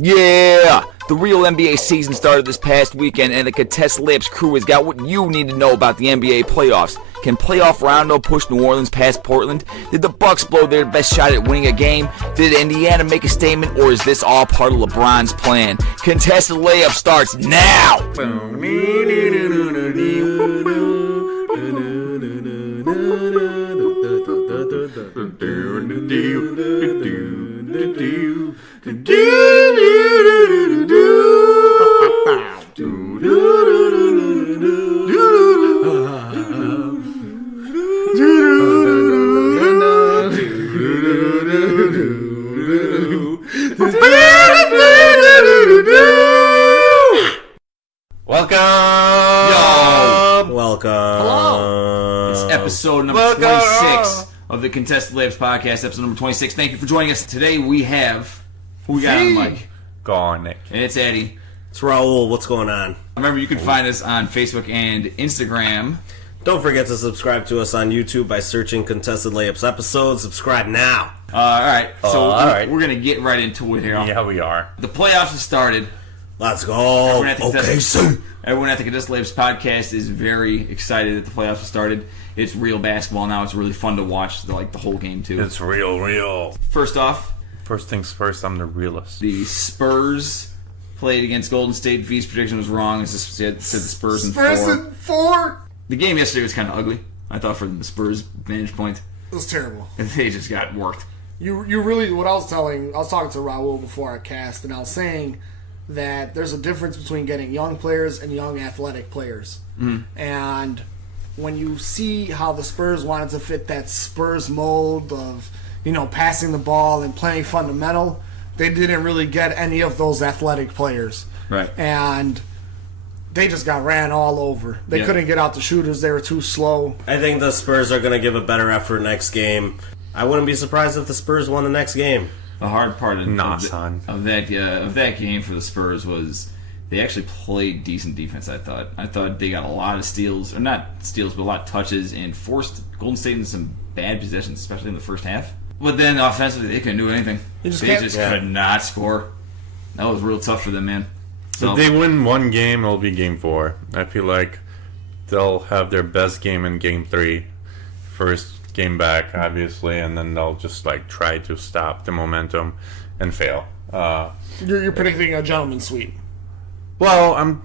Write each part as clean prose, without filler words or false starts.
Yeah! The real NBA season started this past weekend, and the Contested Layups crew has got what you need to know about the NBA playoffs. Can Playoff Rondo push New Orleans past Portland? Did the Bucks blow their best shot at winning a game? Did Indiana make a statement, or is this all part of LeBron's plan? Contested Layup starts now! Welcome. Hello. It's episode number 26 of the Contested Layups podcast, episode number 26. Thank you for joining us. Today we have, who we got on the mic? Garnick. And it's Eddie. It's Raul. What's going on? Remember, you can find us on Facebook and Instagram. Don't forget to subscribe to us on YouTube by searching Contested Layups episodes. Subscribe now. Alright, so alright. we're going to get right into it here. Yeah, we are. The playoffs have started. Let's go. Everyone at the Contested Layups podcast is very excited that the playoffs have started. It's real basketball now. It's really fun to watch the whole game, too. It's real. First off, First things first, I'm the realist. the Spurs played against Golden State. V's prediction was wrong. It said the Spurs in four. The game yesterday was kind of ugly, I thought, from the Spurs' vantage point. It was terrible. They just got worked. You really, what I was talking to Raul before I cast, and I was saying that there's a difference between getting young players and young athletic players. Mm-hmm. And when you see how the Spurs wanted to fit that Spurs mold of, passing the ball and playing fundamental, they didn't really get any of those athletic players. Right. And they just got ran all over. They couldn't get out the shooters. They were too slow. I think the Spurs are going to give a better effort next game. I wouldn't be surprised if the Spurs won the next game. The hard part of that game for the Spurs was they actually played decent defense, I thought. I thought they got a lot of steals, or not steals, but a lot of touches, and forced Golden State into some bad possessions, especially in the first half. But then offensively, they couldn't do anything. They just could not score. That was real tough for them, man. So if they win one game, it'll be game 4. I feel like they'll have their best game in game 3. First game back, obviously, and then they'll just try to stop the momentum and fail. You're predicting a gentleman's sweep. Well,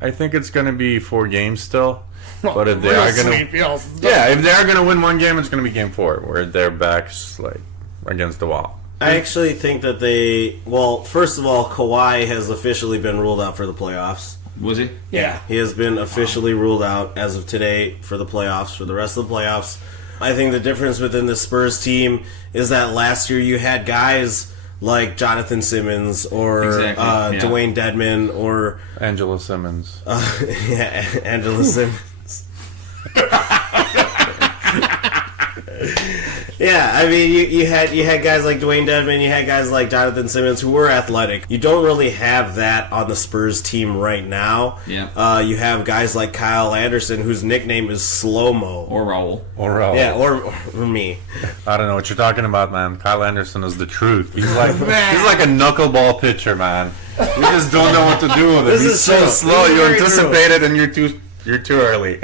I think it's going to be 4 games still. But if they are going to, if they are going to win one game, it's going to be game 4, where their backs against the wall. I actually think that first of all, Kawhi has officially been ruled out for the playoffs. Was he? Yeah, he has been officially ruled out as of today for the playoffs, for the rest of the playoffs. I think the difference within the Spurs team is that last year you had guys like Jonathan Simmons or Dwayne Dedmon or Angela Simmons. Angela Simmons. Yeah, I mean, you had guys like Dwayne Dedmon, you had guys like Jonathan Simmons who were athletic. You don't really have that on the Spurs team right now. Yeah. You have guys like Kyle Anderson, whose nickname is Slow-Mo. Or Raul. Yeah, or me. I don't know what you're talking about, man. Kyle Anderson is the truth. He's like a knuckleball pitcher, man. You just don't know what to do with it. He's so slow. You anticipate it, and you're too early.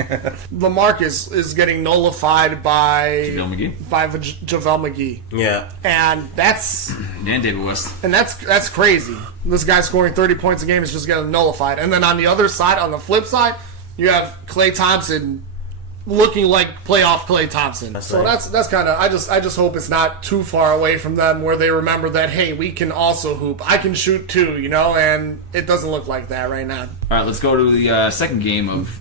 LaMarcus is getting nullified by JaVale McGee. Yeah. And that's... And David West. And that's crazy. This guy scoring 30 points a game is just getting nullified. And then on the other side, on the flip side, you have Klay Thompson looking like playoff Klay Thompson. That's kind of... I just hope it's not too far away from them where they remember that, hey, we can also hoop. I can shoot too, and it doesn't look like that right now. All right, let's go to the second game of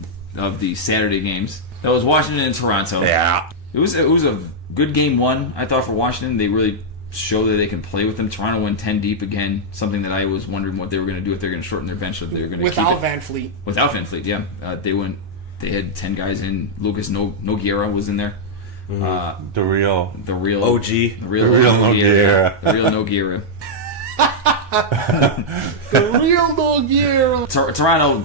the Saturday games. That was Washington and Toronto. Yeah. It was a good game 1, I thought, for Washington. They really show that they can play with them. Toronto went 10 deep again, something that I was wondering what they were going to do, if they were going to shorten their bench, or if they were going to Without Van Fleet. Without Van Fleet, yeah. They had 10 guys in. Lucas Nogueira was in there. The real OG. The real Nogueira. The real Nogueira. The real Nogueira. Toronto,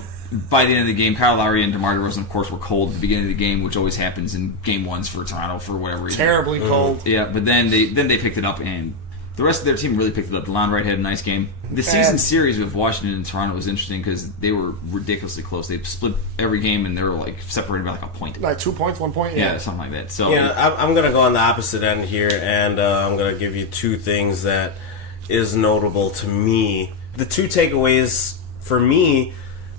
by the end of the game, Kyle Lowry and DeMar DeRozan, of course, were cold at the beginning of the game, which always happens in game 1s for Toronto for whatever reason. Terribly cold. Yeah, but then they picked it up and The rest of their team really picked it up. DeLon Wright had a nice game. The season series with Washington and Toronto was interesting because they were ridiculously close. They split every game and they were like separated by like a point. Like 2 points, 1 point? Yeah, something like that. So yeah, I'm going to go on the opposite end here, and I'm going to give you two things that is notable to me. The two takeaways for me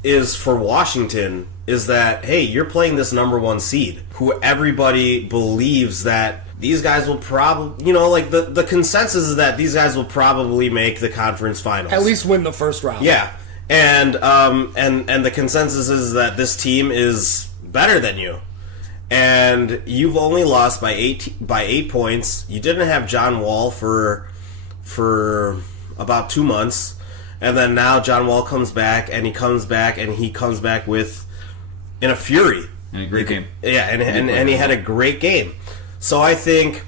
is for Washington is that, hey, you're playing this number one seed who everybody believes that these guys will probably, like the consensus is that these guys will probably make the conference finals. At least win the first round. Yeah. And the consensus is that this team is better than you. And you've only lost by 8 points. You didn't have John Wall for about 2 months. And then now John Wall comes back and he comes back with in a fury. And a great game. Yeah, and he had a great game. So I think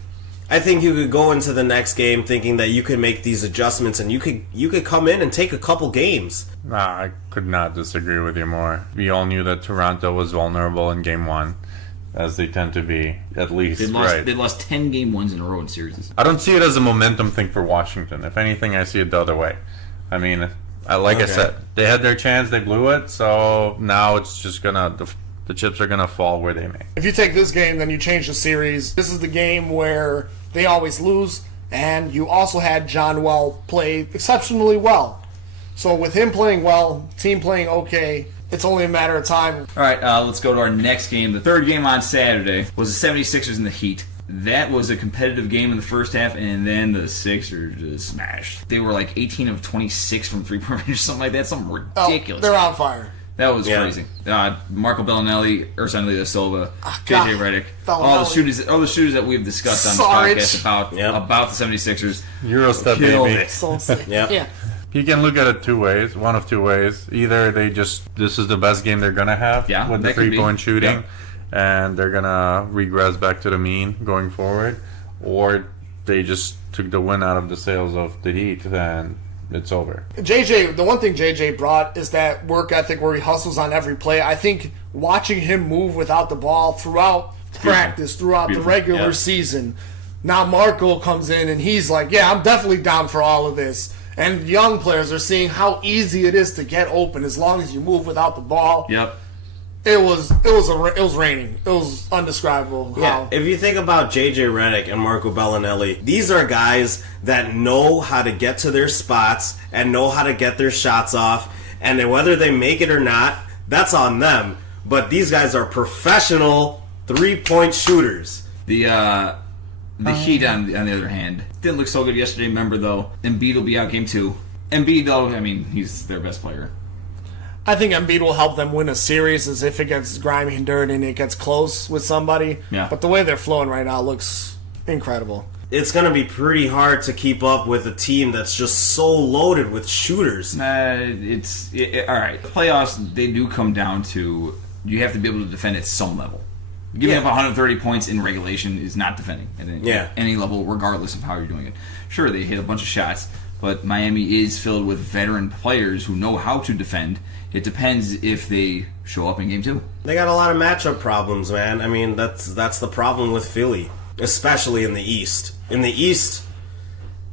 you could go into the next game thinking that you could make these adjustments and you could come in and take a couple games. Nah, I could not disagree with you more. We all knew that Toronto was vulnerable in Game 1, as they tend to be, at least. They lost 10 game ones in a row in series. I don't see it as a momentum thing for Washington. If anything, I see it the other way. I mean, I said, they had their chance, they blew it, so now it's just the chips are going to fall where they may. If you take this game, then you change the series. This is the game where they always lose, and you also had John Wall play exceptionally well. So with him playing well, team playing okay, it's only a matter of time. All right, let's go to our next game. The third game on Saturday was the 76ers and the Heat. That was a competitive game in the first half, and then the Sixers just smashed. They were like 18 of 26 from three-point range, something like that. Something ridiculous. They're on fire. That was crazy. Marco Bellinelli, Ersan Ilyasova, JJ Redick, all the shooters that we've discussed on this podcast about the 76ers. Eurostep, baby. So sick. Yeah. You can look at it one of two ways. Either this is the best game they're going to have with the three-point shooting, and they're going to regress back to the mean going forward, or they just took the win out of the sails of the Heat, and it's over. The one thing JJ brought is that work ethic where he hustles on every play. I think watching him move without the ball throughout practice, throughout the regular season, now Marco comes in and he's like, yeah, I'm definitely down for all of this. And young players are seeing how easy it is to get open as long as you move without the ball. Yep. It was raining. It was undescribable. Yeah, if you think about JJ Redick and Marco Bellinelli, these are guys that know how to get to their spots and know how to get their shots off, and then whether they make it or not, that's on them. But these guys are professional three-point shooters. The Heat, on the other hand, didn't look so good yesterday. Remember, though, Embiid will be out game 2. Embiid, though, I mean, he's their best player. I think Embiid will help them win a series as if it gets grimy and dirty and it gets close with somebody. Yeah. But the way they're flowing right now looks incredible. It's going to be pretty hard to keep up with a team that's just so loaded with shooters. All right. The playoffs, they do come down to you have to be able to defend at some level. Giving up 130 points in regulation is not defending at any level, regardless of how you're doing it. Sure, they hit a bunch of shots, but Miami is filled with veteran players who know how to defend. It depends if they show up in game 2. They got a lot of matchup problems, man. I mean, that's the problem with Philly, especially in the East. In the East,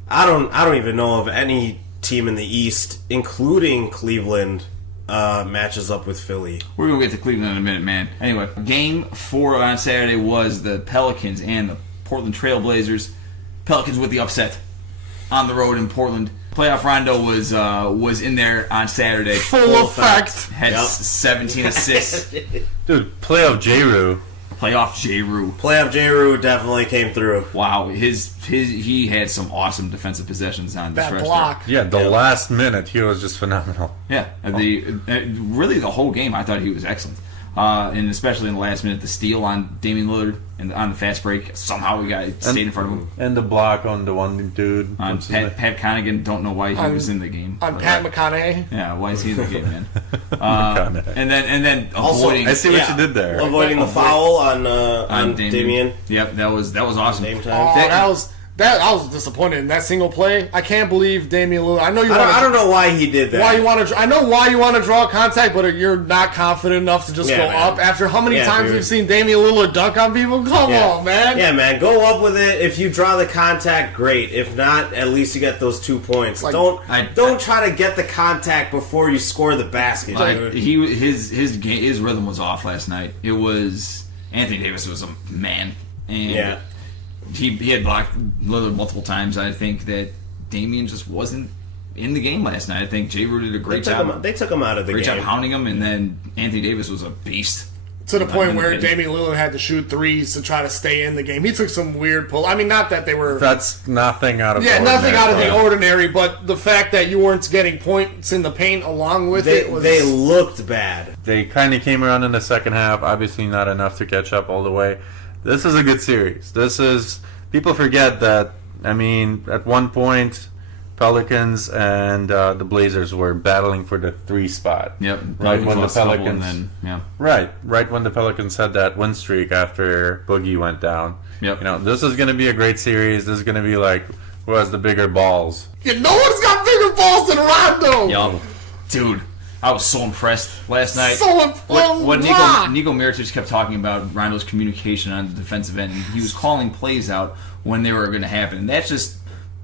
I don't even know of any team in the East, including Cleveland, matches up with Philly. We're going to get to Cleveland in a minute, man. Anyway, game 4 on Saturday was the Pelicans and the Portland Trail Blazers. Pelicans with the upset on the road in Portland. Playoff Rondo was in there on Saturday. Full effect. Had 17 assists. Dude, Playoff J-Roo. Playoff J-Roo. Playoff J-Roo definitely came through. Wow, he had some awesome defensive possessions on this that block. Yeah, the last minute he was just phenomenal. Yeah, really the whole game I thought he was excellent. And especially in the last minute, the steal on Damian Lillard and on the fast break. Somehow we stayed in front of him. And the block on the one dude. On Pat Connaughton, don't know why he was in the game. On Pat McConaughey. Yeah, why is he in the game, man? And then also, avoiding. I see what you did there. Avoiding the foul on Damian. Yep, that was awesome. Dame time. Oh, I was disappointed in that single play. I can't believe Damian Lillard. I don't know why he did that. I know why you want to draw contact, but you're not confident enough to just go up. After how many times we've seen Damian Lillard dunk on people? Come on, man. Yeah, man. Go up with it. If you draw the contact, great. If not, at least you get those 2 points. Don't try to get the contact before you score the basket. His rhythm was off last night. It was Anthony Davis was a man, and he had blocked Lillard multiple times. I think that Damian just wasn't in the game last night. I think Jay Rue did a great job. They took him out of the game. Great job hounding him, and then Anthony Davis was a beast. To the point where Damian Lillard had to shoot threes to try to stay in the game. He took some weird pull. I mean, not that they were... That's nothing out of the ordinary. Yeah, nothing out of the ordinary, but the fact that you weren't getting points in the paint along with it was... They looked bad. They kind of came around in the second half. Obviously not enough to catch up all the way. This is a good series. People forget that, I mean, at one point, Pelicans and the Blazers were battling for the 3 spot. Yep. Right when the Pelicans, right when the Pelicans had that win streak after Boogie went down. Yep. You know, this is going to be a great series. This is going to be like who has the bigger balls. Yeah, no one's got bigger balls than Rondo. Yup. Dude, I was so impressed last night. What Nico Mirotic kept talking about Rondo's communication on the defensive end. He was calling plays out when they were going to happen. And that's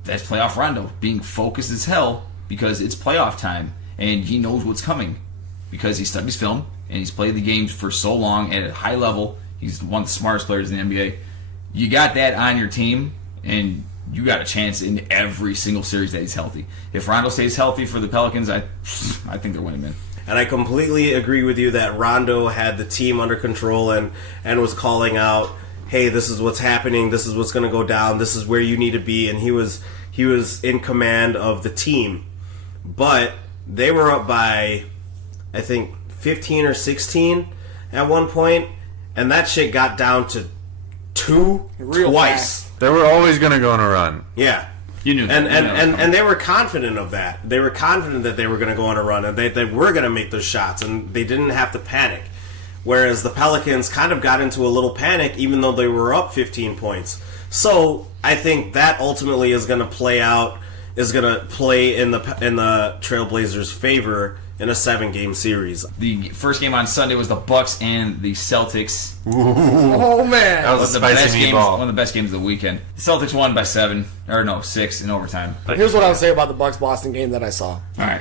playoff Rondo, being focused as hell because it's playoff time and he knows what's coming because he studies film and he's played the game for so long at a high level. He's one of the smartest players in the NBA. You got that on your team and you got a chance in every single series that he's healthy. If Rondo stays healthy for the Pelicans, I think they're winning, man. And I completely agree with you that Rondo had the team under control and was calling out, hey, this is what's happening, this is what's going to go down, this is where you need to be, and he was in command of the team. But they were up by, I think, 15 or 16 at one point, and that shit got down to 2 twice. Fast. They were always going to go on a run. Yeah. You knew that. And they were confident of that. They were confident that they were going to go on a run and they were going to make those shots and they didn't have to panic. Whereas the Pelicans kind of got into a little panic even though they were up 15 points. So I think that ultimately is going to play in the Trailblazers' favor in a 7-game series. The first game on Sunday was the Bucks and the Celtics. Oh, man. That was a spicy meatball. One of the best games of the weekend. The Celtics won by 6 in overtime. Here's what I would say about the Bucks-Boston game that I saw. All right.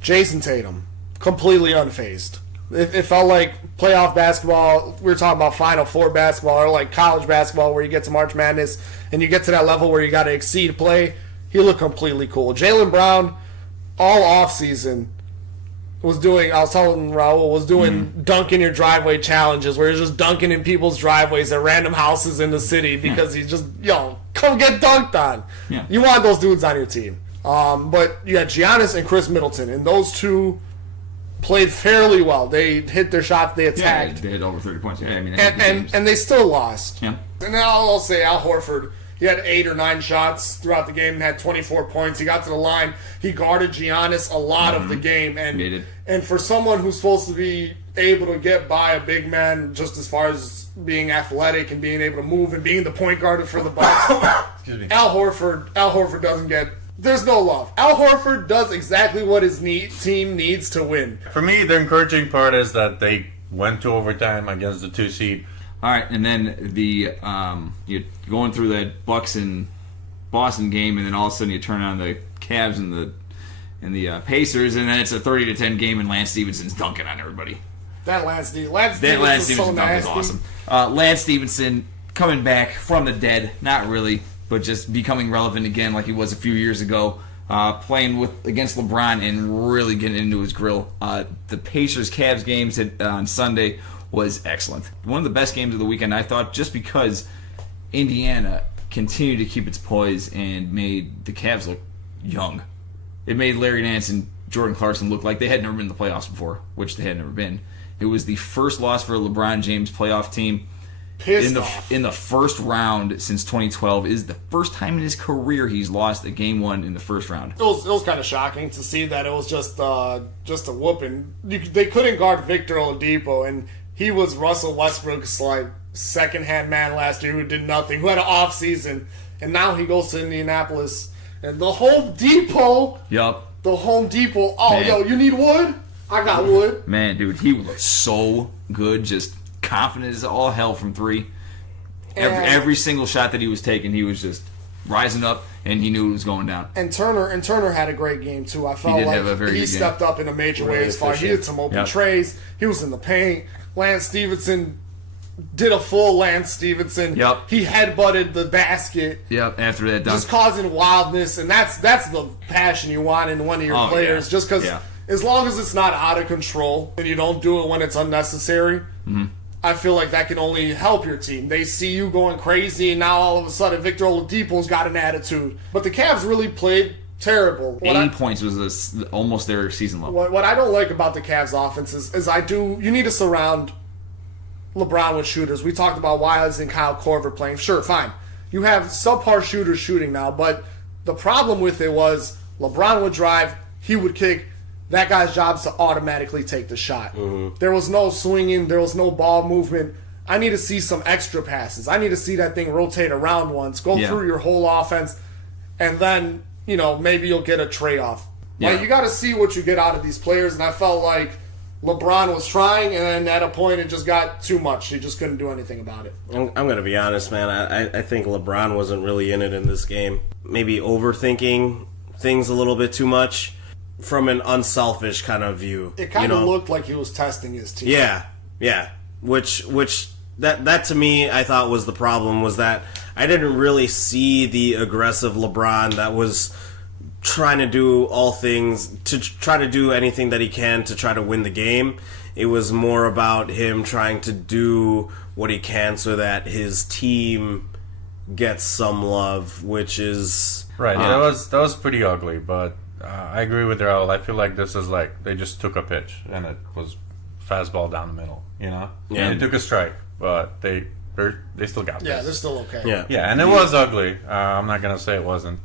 Jason Tatum, completely unfazed. It felt like playoff basketball. We were talking about Final Four basketball or like college basketball where you get to March Madness and you get to that level where you got to exceed play. He looked completely cool. Jaylen Brown, all offseason, was doing dunk in your driveway challenges where he's just dunking in people's driveways at random houses in the city because he's just, come get dunked on. Yeah. You want those dudes on your team. But you had Giannis and Chris Middleton, and those two played fairly well. They hit their shots, they attacked. Yeah, they had over 30 points. Yeah, I mean, and they still lost. Yeah. And then I'll say Al Horford. He had 8 or 9 shots throughout the game and had 24 points. He got to the line. He guarded Giannis a lot of the game. And for someone who's supposed to be able to get by a big man just as far as being athletic and being able to move and being the point guard for the Bucks, Al Horford doesn't get... There's no love. Al Horford does exactly what his team needs to win. For me, the encouraging part is that they went to overtime against the 2 seed. All right, and then you're going through that Bucks and Boston game, and then all of a sudden you turn on the Cavs and the Pacers, and then it's a 30-10 game, and Lance Stephenson's dunking on everybody. That Lance Stephenson dunk was awesome. Lance Stephenson coming back from the dead, not really, but just becoming relevant again like he was a few years ago. Playing against LeBron and really getting into his grill. The Pacers-Cavs games on Sunday was excellent. One of the best games of the weekend, I thought, just because Indiana continued to keep its poise and made the Cavs look young. It made Larry Nance and Jordan Clarkson look like they had never been in the playoffs before, which they had never been. It was the first loss for a LeBron James playoff team in the first round since 2012. It is the first time in his career he's lost a game 1 in the first round. It was kind of shocking to see that it was just a whooping. They couldn't guard Victor Oladipo, and he was Russell Westbrook's like second-hand man last year who did nothing, who had an off season, And now he goes to Indianapolis, and the Home Depot. Yup. The Home Depot. Oh, Man. yo, you need wood? I got wood. Man, dude, he looked so good, just confident as all hell from three. Every single shot that he was taking, he was just rising up, and he knew it was going down. And Turner had a great game too. I felt did like have a very he good game. stepped up in a major way as far as he did some open trays. He was in the paint. Lance Stevenson did a full Lance Stevenson. Yep. He headbutted the basket. Yep, after that dunk. Just causing wildness, and that's the passion you want in one of your players. Yeah. Just because, as long as it's not out of control and you don't do it when it's unnecessary, I feel like that can only help your team. They see you going crazy, and now all of a sudden Victor Oladipo's got an attitude. But the Cavs really played terrible. 80 points was almost their season low. What I don't like about the Cavs offense is you need to surround LeBron with shooters. We talked about Wiles and Kyle Korver playing. Sure, fine. You have subpar shooters shooting now, but the problem with it was LeBron would drive, he would kick. That guy's job is to automatically take the shot. There was no swinging. There was no ball movement. I need to see some extra passes. I need to see that thing rotate around once, go through your whole offense, and then, maybe you'll get a trade-off. Yeah. Like, you got to see what you get out of these players, and I felt like LeBron was trying, and then at a point it just got too much. He just couldn't do anything about it. I'm going to be honest, man. I think LeBron wasn't really in it in this game. Maybe overthinking things a little bit too much from an unselfish kind of view. It kind of looked like he was testing his team. Yeah. Which that to me, I thought was the problem, was that I didn't really see the aggressive LeBron that was trying to do all things, to try to do anything that he can to try to win the game. It was more about him trying to do what he can so that his team gets some love, which is... Right, that was pretty ugly, but I agree with Raul. I feel like this is like they just took a pitch, and it was fastball down the middle, Yeah. They took a strike, but they still got this. Yeah, they're still okay. Yeah, and it was ugly. I'm not going to say it wasn't.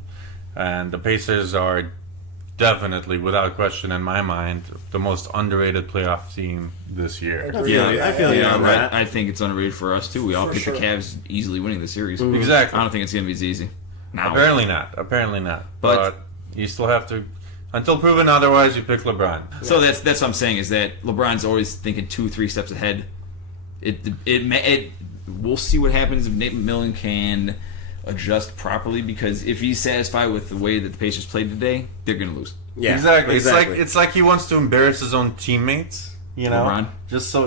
And the Pacers are definitely, without question in my mind, the most underrated playoff team this year. I feel you on that. I think it's underrated for us, too. We all picked the Cavs easily winning the series. Exactly. I don't think it's going to be as easy. No. Apparently not. But you still have to, until proven otherwise, you pick LeBron. So that's what I'm saying, is that LeBron's always thinking 2-3 steps ahead. We'll see what happens if Nate McMillan can adjust properly, because if he's satisfied with the way that the Pacers played today, they're going to lose. Yeah, exactly. It's like he wants to embarrass his own teammates. LeBron. Just so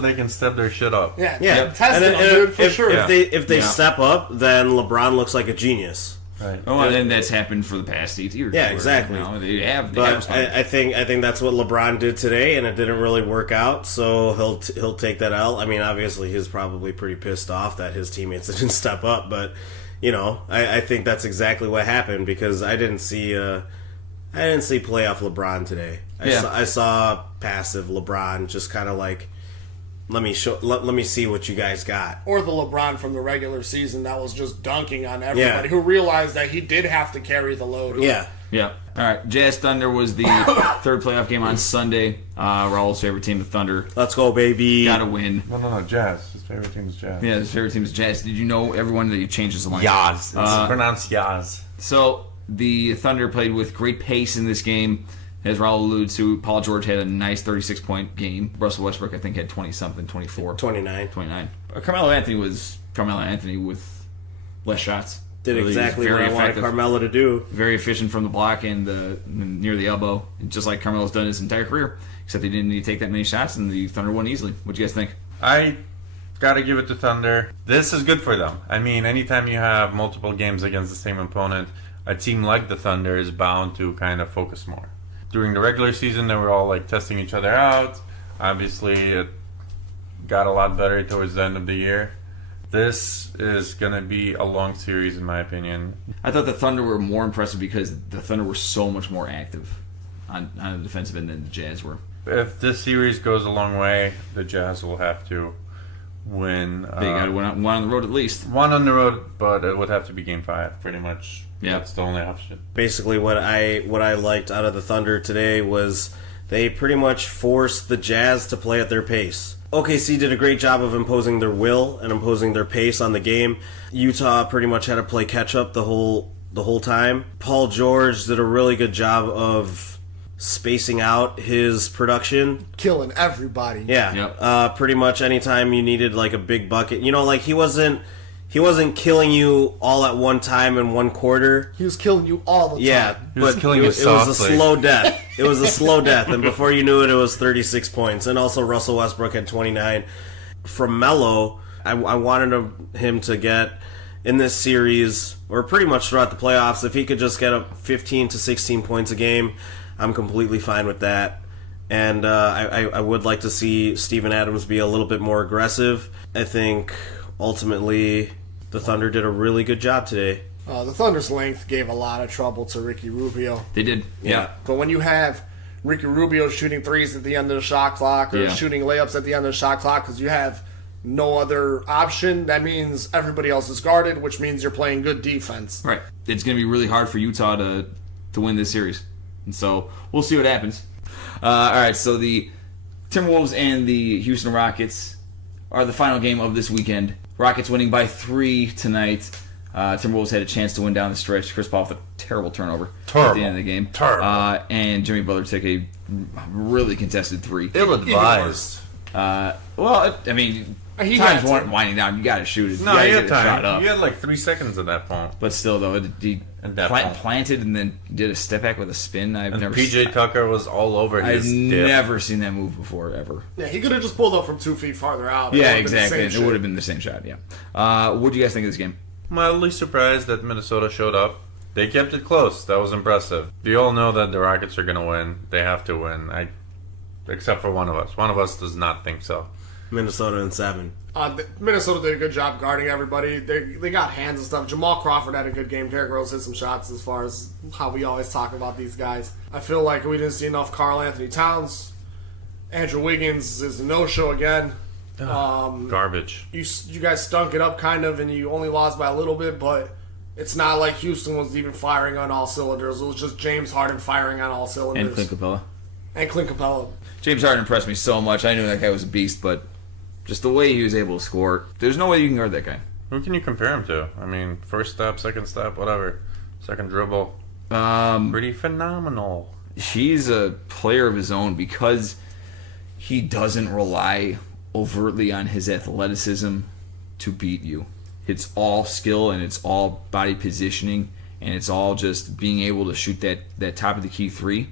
they can step their shit up. Yeah. And dude, for sure. If they step up, then LeBron looks like a genius. Right. Oh, and then that's happened for the past 8 years. Yeah, exactly. They have But I think that's what LeBron did today, and it didn't really work out. So he'll take that L. I mean, obviously he's probably pretty pissed off that his teammates didn't step up, but I think that's exactly what happened, because I didn't see playoff LeBron today. I saw passive LeBron, just kind of like, let me see what you guys got. Or the LeBron from the regular season that was just dunking on everybody, who realized that he did have to carry the load. Yeah. All right, Jazz Thunder was the third playoff game on Sunday. Raul's favorite team, the Thunder. Let's go, baby. Got to win. No, Jazz. His favorite team is Jazz. Yeah, his favorite team is Jazz. Did you know, everyone, that you changed his line? Yaz. It's pronounced Yaz. So the Thunder played with great pace in this game. As Raul alluded to, Paul George had a nice 36-point game. Russell Westbrook, I think, had 20-something, 24. 29. Carmelo Anthony was Carmelo Anthony with less shots. Did Really exactly what I wanted Carmelo to do. Very efficient from the block and near the elbow, just like Carmelo's done his entire career, except he didn't need to take that many shots, and the Thunder won easily. What do you guys think? I gotta give it to Thunder. This is good for them. I mean, anytime you have multiple games against the same opponent, a team like the Thunder is bound to kind of focus more. During the regular season, they were all like testing each other out. Obviously, it got a lot better towards the end of the year. This is going to be a long series, in my opinion. I thought the Thunder were more impressive because the Thunder were so much more active on the defensive end than the Jazz were. If this series goes a long way, the Jazz will have to win. They got to win one on the road at least. One on the road, but it would have to be Game 5, pretty much. Yeah. That's the only option. Basically, what I liked out of the Thunder today was they pretty much forced the Jazz to play at their pace. OKC did a great job of imposing their will and imposing their pace on the game. Utah pretty much had to play catch up the whole time. Paul George did a really good job of spacing out his production, killing everybody. Yeah, Yep. Pretty much anytime you needed like a big bucket, like he wasn't killing you all at one time in one quarter. He was killing you all the time. Yeah, He was killing you it was a softly. slow death. It was a slow death, and before you knew it, it was 36 points. And also Russell Westbrook had 29. From Melo, I wanted him to get in this series, or pretty much throughout the playoffs, if he could just get up 15 to 16 points a game, I'm completely fine with that. And I would like to see Steven Adams be a little bit more aggressive. I think ultimately the Thunder did a really good job today. The Thunder's length gave a lot of trouble to Ricky Rubio. They did. Yeah. But when you have Ricky Rubio shooting threes at the end of the shot clock or Yeah. shooting layups at the end of the shot clock because you have no other option, that means everybody else is guarded, which means you're playing good defense. Right. It's going to be really hard for Utah to win this series. And so we'll see what happens. All right, so the Timberwolves and the Houston Rockets are the final game of this weekend. Rockets winning by 3 tonight. Timberwolves had a chance to win down the stretch. Chris Paul with a terrible turnover at the end of the game. Terrible. And Jimmy Butler took a really contested 3. Ill-advised. Well, I mean, He time's got to. winding down. You got to shoot it. No, you you gotta had get a shot time. up. You had like 3 seconds at that point. But still, though, he At that point. planted and then did a step back with a spin. And PJ Tucker was all over I've his dip. never seen that move before, ever. Yeah, he could have just pulled up from 2 feet farther out. It Yeah, would've been the exactly. same It shit. would have been the same shot, yeah. What do you guys think of this game? Mildly surprised that Minnesota showed up. They kept it close. That was impressive. You all know that the Rockets are going to win. They have to win. Except for one of us. One of us does not think so. Minnesota in 7. Minnesota did a good job guarding everybody. They got hands and stuff. Jamal Crawford had a good game. Derrick Rose hit some shots as far as how we always talk about these guys. I feel like we didn't see enough Karl Anthony Towns. Andrew Wiggins is a no-show again. Garbage. You guys stunk it up kind of, and you only lost by a little bit, but it's not like Houston was even firing on all cylinders. It was just James Harden firing on all cylinders. And Clint Capella. And Clint Capella. James Harden impressed me so much. I knew that guy was a beast, but just the way he was able to score, there's no way you can guard that guy. Who can you compare him to? I mean, first step, second step, whatever. Second dribble. Pretty phenomenal. He's a player of his own because he doesn't rely overtly on his athleticism to beat you. It's all skill and it's all body positioning and it's all just being able to shoot that top of the key 3.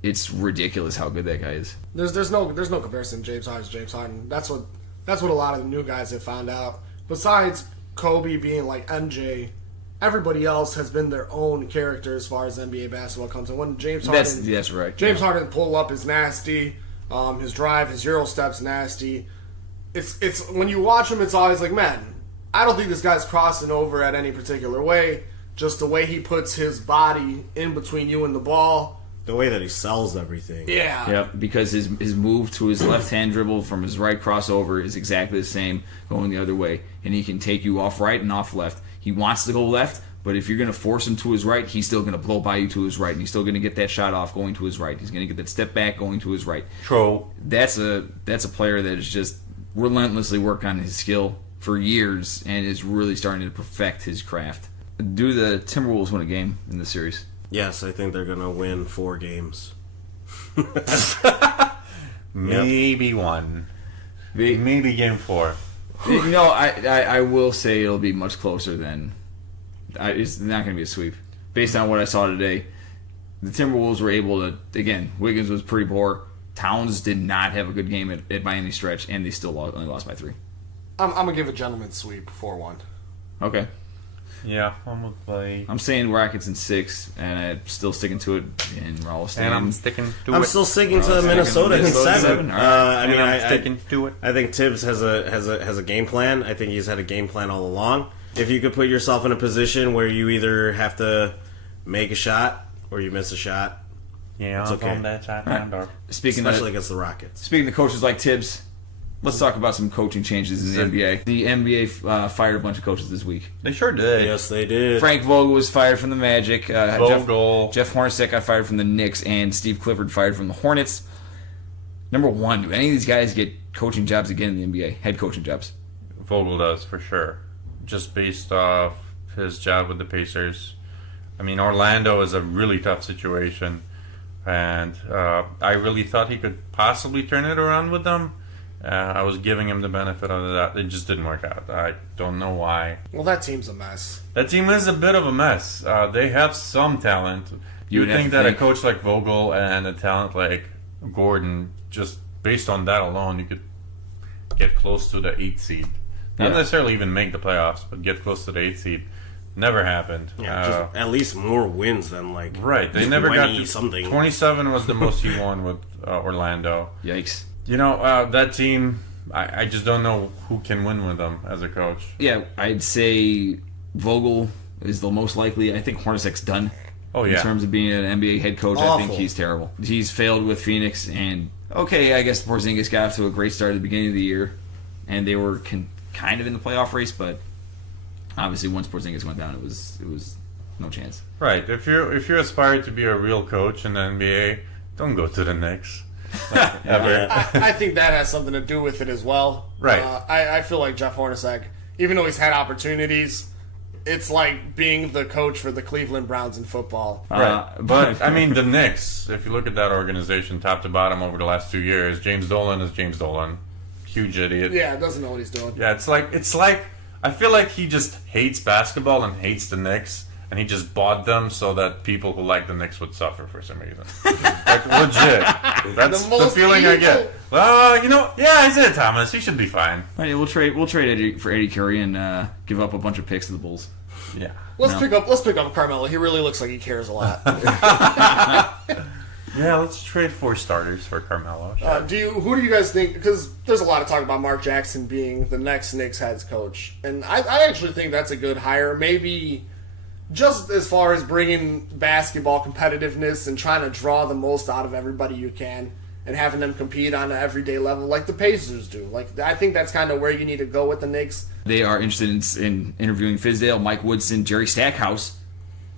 It's ridiculous how good that guy is. There's no comparison. James Harden. That's what a lot of the new guys have found out. Besides Kobe being like MJ, everybody else has been their own character as far as NBA basketball comes. And when James Harden, That's right. James Harden pull up is nasty. His drive, his Euro step's nasty. It's when you watch him, it's always like, man, I don't think this guy's crossing over at any particular way. Just the way he puts his body in between you and the ball. The way that he sells everything. Yeah. Yep, because his move to his left-hand dribble from his right crossover is exactly the same going the other way. And he can take you off right and off left. He wants to go left, but if you're going to force him to his right, he's still going to blow by you to his right. And he's still going to get that shot off going to his right. He's going to get that step back going to his right. True. That's a player that is just relentlessly worked on his skill for years and is really starting to perfect his craft. Do the Timberwolves win a game in this series? Yes, I think they're going to win 4 games. Maybe one. Maybe game 4. I will say it'll be much closer than... it's not going to be a sweep. Based on what I saw today, the Timberwolves were able to... Again, Wiggins was pretty poor. Towns did not have a good game by any stretch, and they still only lost by 3. I'm going to give a gentleman's sweep 4-1. Okay. Yeah, I'm with play. I'm saying Rockets in 6, and I'm still sticking to it. And Raul And I'm sticking to I'm it. still sticking to Minnesota in 7. I'm sticking to it. I think Tibbs has a game plan. I think he's had a game plan all along. If you could put yourself in a position where you either have to make a shot or you miss a shot, Yeah, it's okay. on that side. Right. Especially against the Rockets. Speaking of coaches like Tibbs, let's talk about some coaching changes in the NBA. The NBA fired a bunch of coaches this week. They sure did. Yes, they did. Frank Vogel was fired from the Magic. Vogel. Jeff Hornacek got fired from the Knicks, and Steve Clifford fired from the Hornets. Number one, do any of these guys get coaching jobs again in the NBA, head coaching jobs. Vogel does, for sure. Just based off his job with the Pacers. I mean, Orlando is a really tough situation. And I really thought he could possibly turn it around with them. I was giving him the benefit of that. It just didn't work out. I don't know why. Well, that team's a mess. That team is a bit of a mess. They have some talent. You would think that a coach like Vogel and a talent like Gordon, just based on that alone, you could get close to the 8th seed. Not necessarily even make the playoffs, but get close to the 8th seed. Never happened. Yeah, just at least more wins than like right. They never got to something. 27 was the most he won with Orlando. Yikes. You know, that team, I just don't know who can win with them as a coach. Yeah, I'd say Vogel is the most likely. I think Hornacek's done. Oh, yeah. In terms of being an NBA head coach, Awful. I think he's terrible. He's failed with Phoenix, and okay, I guess Porzingis got off to a great start at the beginning of the year, and they were kind of in the playoff race, but obviously once Porzingis went down, it was no chance. Right. If you aspire to be a real coach in the NBA, don't go to the Knicks. Like, ever. I think that has something to do with it as well. Right. I feel like Jeff Hornacek, even though he's had opportunities, it's like being the coach for the Cleveland Browns in football. Right. But, I mean, the Knicks, if you look at that organization top to bottom over the last 2 years, James Dolan is James Dolan. Huge idiot. Yeah, doesn't know what he's doing. Yeah, it's like I feel like he just hates basketball and hates the Knicks, and he just bought them so that people who like the Knicks would suffer for some reason. Like, legit. That's the feeling I get. Well, Isaiah Thomas, he should be fine. All right, we'll trade Eddie for Eddie Curry and give up a bunch of picks to the Bulls. Yeah. Let's pick up Carmelo. He really looks like he cares a lot. Yeah, let's trade 4 starters for Carmelo. Sure. Who do you guys think? Because there's a lot of talk about Mark Jackson being the next Knicks head coach, and I actually think that's a good hire. Maybe just as far as bringing basketball competitiveness and trying to draw the most out of everybody you can, and having them compete on an everyday level like the Pacers do. Like, I think that's kind of where you need to go with the Knicks. They are interested in interviewing Fizdale, Mike Woodson, Jerry Stackhouse,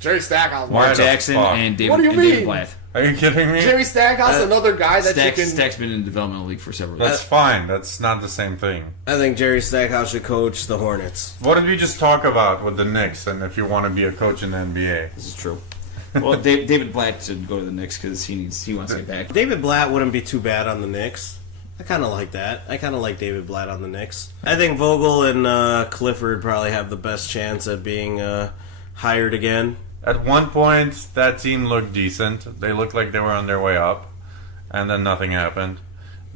Mark Jackson, and David Blatt. Are you kidding me? Jerry Stackhouse, another guy that you can... Stack's been in the developmental league for several years. That's fine. That's not the same thing. I think Jerry Stackhouse should coach the Hornets. What did we just talk about with the Knicks and if you want to be a coach in the NBA? This is true. Well, David Blatt should go to the Knicks because he wants to get back. David Blatt wouldn't be too bad on the Knicks. I kind of like that. I kind of like David Blatt on the Knicks. I think Vogel and Clifford probably have the best chance at being hired again. At one point, that team looked decent. They looked like they were on their way up, and then nothing happened.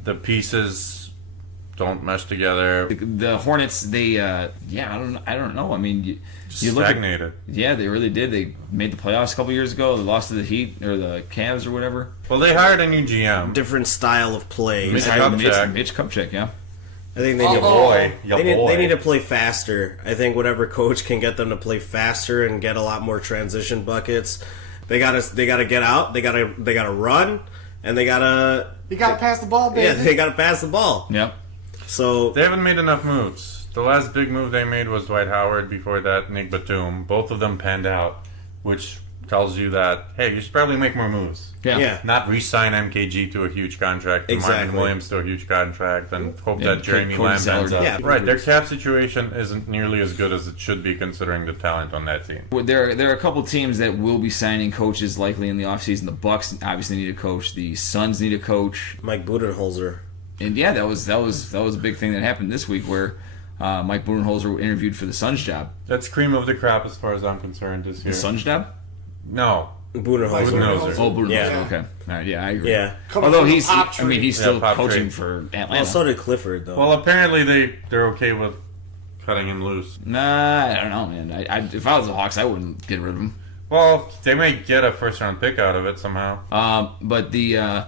The pieces don't mesh together. The Hornets, I don't know. I mean, you look stagnated. They really did. They made the playoffs a couple years ago. They lost to the Heat or the Cavs or whatever. Well, they hired a new GM. Different style of play. Mitch Kupchak, yeah. I think they need to play faster. I think whatever coach can get them to play faster and get a lot more transition buckets. They gotta get out. They gotta run, and You gotta pass the ball, baby. Yeah, they gotta pass the ball. Yep. So they haven't made enough moves. The last big move they made was Dwight Howard. Before that, Nick Batum. Both of them panned out, which tells you that, hey, you should probably make more moves. Yeah. Not re-sign MKG to a huge contract, Exactly. Marvin Williams to a huge contract, and hope that Jeremy Cody Lamb Zeller. ends up. Yeah. Right, their cap situation isn't nearly as good as it should be considering the talent on that team. Well, there are a couple teams that will be signing coaches likely in the offseason. The Bucks obviously need a coach. The Suns need a coach. Mike Budenholzer. And yeah, that was a big thing that happened this week where Mike Budenholzer interviewed for the Suns job. That's cream of the crop as far as I'm concerned this year. The Suns job? No. Budenholzer. Oh, Budenholzer. Yeah. Okay. All right. Yeah, I agree. Yeah. Although he's Pop tree. he's still Pop coaching tree. for Atlanta. Well, so did Clifford, though. Well, apparently they're okay with cutting him loose. Nah, I don't know, man. If I was the Hawks, I wouldn't get rid of him. Well, they may get a first-round pick out of it somehow. But the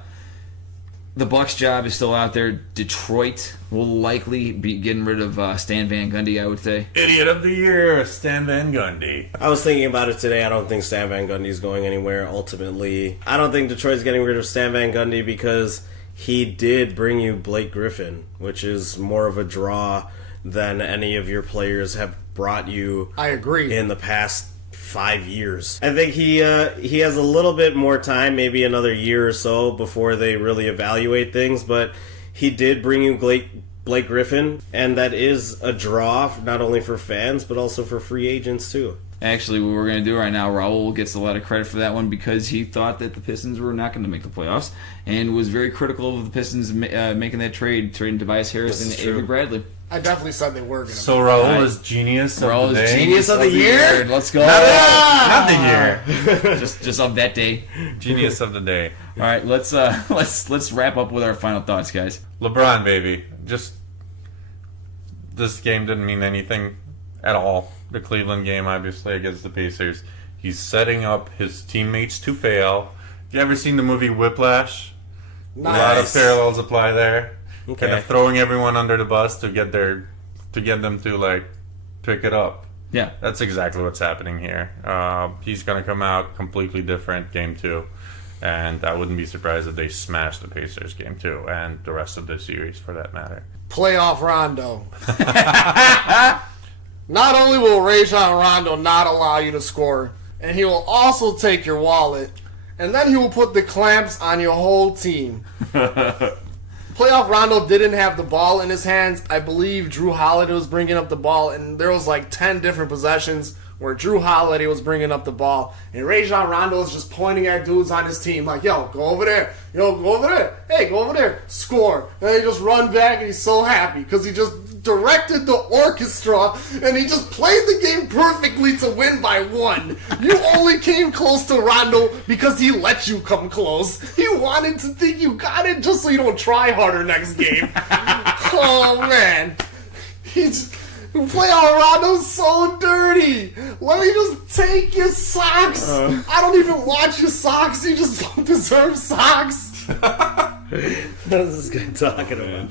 Bucks job is still out there. Detroit will likely be getting rid of Stan Van Gundy, I would say. Idiot of the year, Stan Van Gundy. I was thinking about it today. I don't think Stan Van Gundy is going anywhere ultimately. I don't think Detroit's getting rid of Stan Van Gundy because he did bring you Blake Griffin, which is more of a draw than any of your players have brought you. I agree. In the past 5 years. I think he has a little bit more time, maybe another year or so before they really evaluate things, but he did bring you Blake Griffin, and that is a draw not only for fans but also for free agents too. Actually, what we're going to do right now, Raul gets a lot of credit for that one because he thought that the Pistons were not going to make the playoffs and was very critical of the Pistons making that trading Tobias Harris and Avery Bradley. I definitely said they were going to. So Raul is genius of the day. Genius of the year? Let's go. Not the year. just of that day. Genius of the day. All right, let's wrap up with our final thoughts, guys. LeBron, baby. Just this game didn't mean anything at all. The Cleveland game, obviously, against the Pacers. He's setting up his teammates to fail. You ever seen the movie Whiplash? Nice. A lot of parallels apply there. Okay. Kind of throwing everyone under the bus to get them to like pick it up. Yeah. That's exactly what's happening here. He's going to come out completely different game 2. And I wouldn't be surprised if they smash the Pacers game 2 and the rest of the series for that matter. Playoff Rondo. Not only will Rajon Rondo not allow you to score, and he will also take your wallet, and then he will put the clamps on your whole team. Playoff Rondo didn't have the ball in his hands. I believe Drew Holiday was bringing up the ball, and there was like 10 different possessions where Drew Holiday was bringing up the ball, and Rajon Rondo was just pointing at dudes on his team like, yo, go over there. Yo, go over there. Hey, go over there. Score. And they just run back, and he's so happy because he just directed the orchestra, and he just played the game perfectly to win by 1. You only came close to Rondo because he let you come close. He wanted to think you got it just so you don't try harder next game. Oh, man. Playoff Rondo's so dirty. Let me just take your socks. I don't even watch your socks. You just don't deserve socks. What is this guy talking about?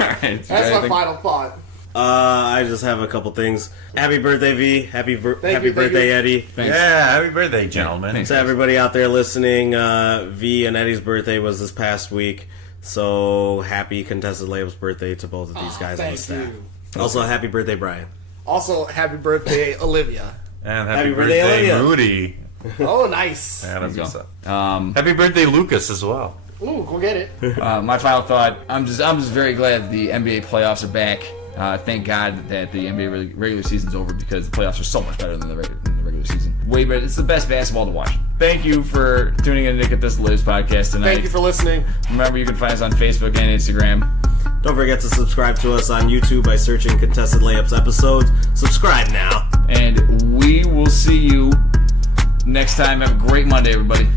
All right. That's my final thought. I just have a couple things. Happy birthday, V. Happy Thank you. birthday, Eddie. Thanks. Yeah, happy birthday, gentlemen. Thanks. To everybody out there listening, V and Eddie's birthday was this past week. So happy Contested Layups birthday to both of these guys on the Thank staff. you. Also, happy birthday, Brian. Also, happy birthday, Olivia. And Happy happy birthday, birthday, Olivia. Moody. Oh, nice. Yeah, that's There you what's go. up. Happy birthday, Lucas, as well. Ooh, go get it. My final thought: I'm just very glad that the NBA playoffs are back. Thank God that the NBA regular season's over because the playoffs are so much better than the regular season. Way better. It's the best basketball to watch. Thank you for tuning in to the Contested Layups podcast tonight. Thank you for listening. Remember, you can find us on Facebook and Instagram. Don't forget to subscribe to us on YouTube by searching Contested Layups episodes. Subscribe now. And we will see you next time. Have a great Monday, everybody.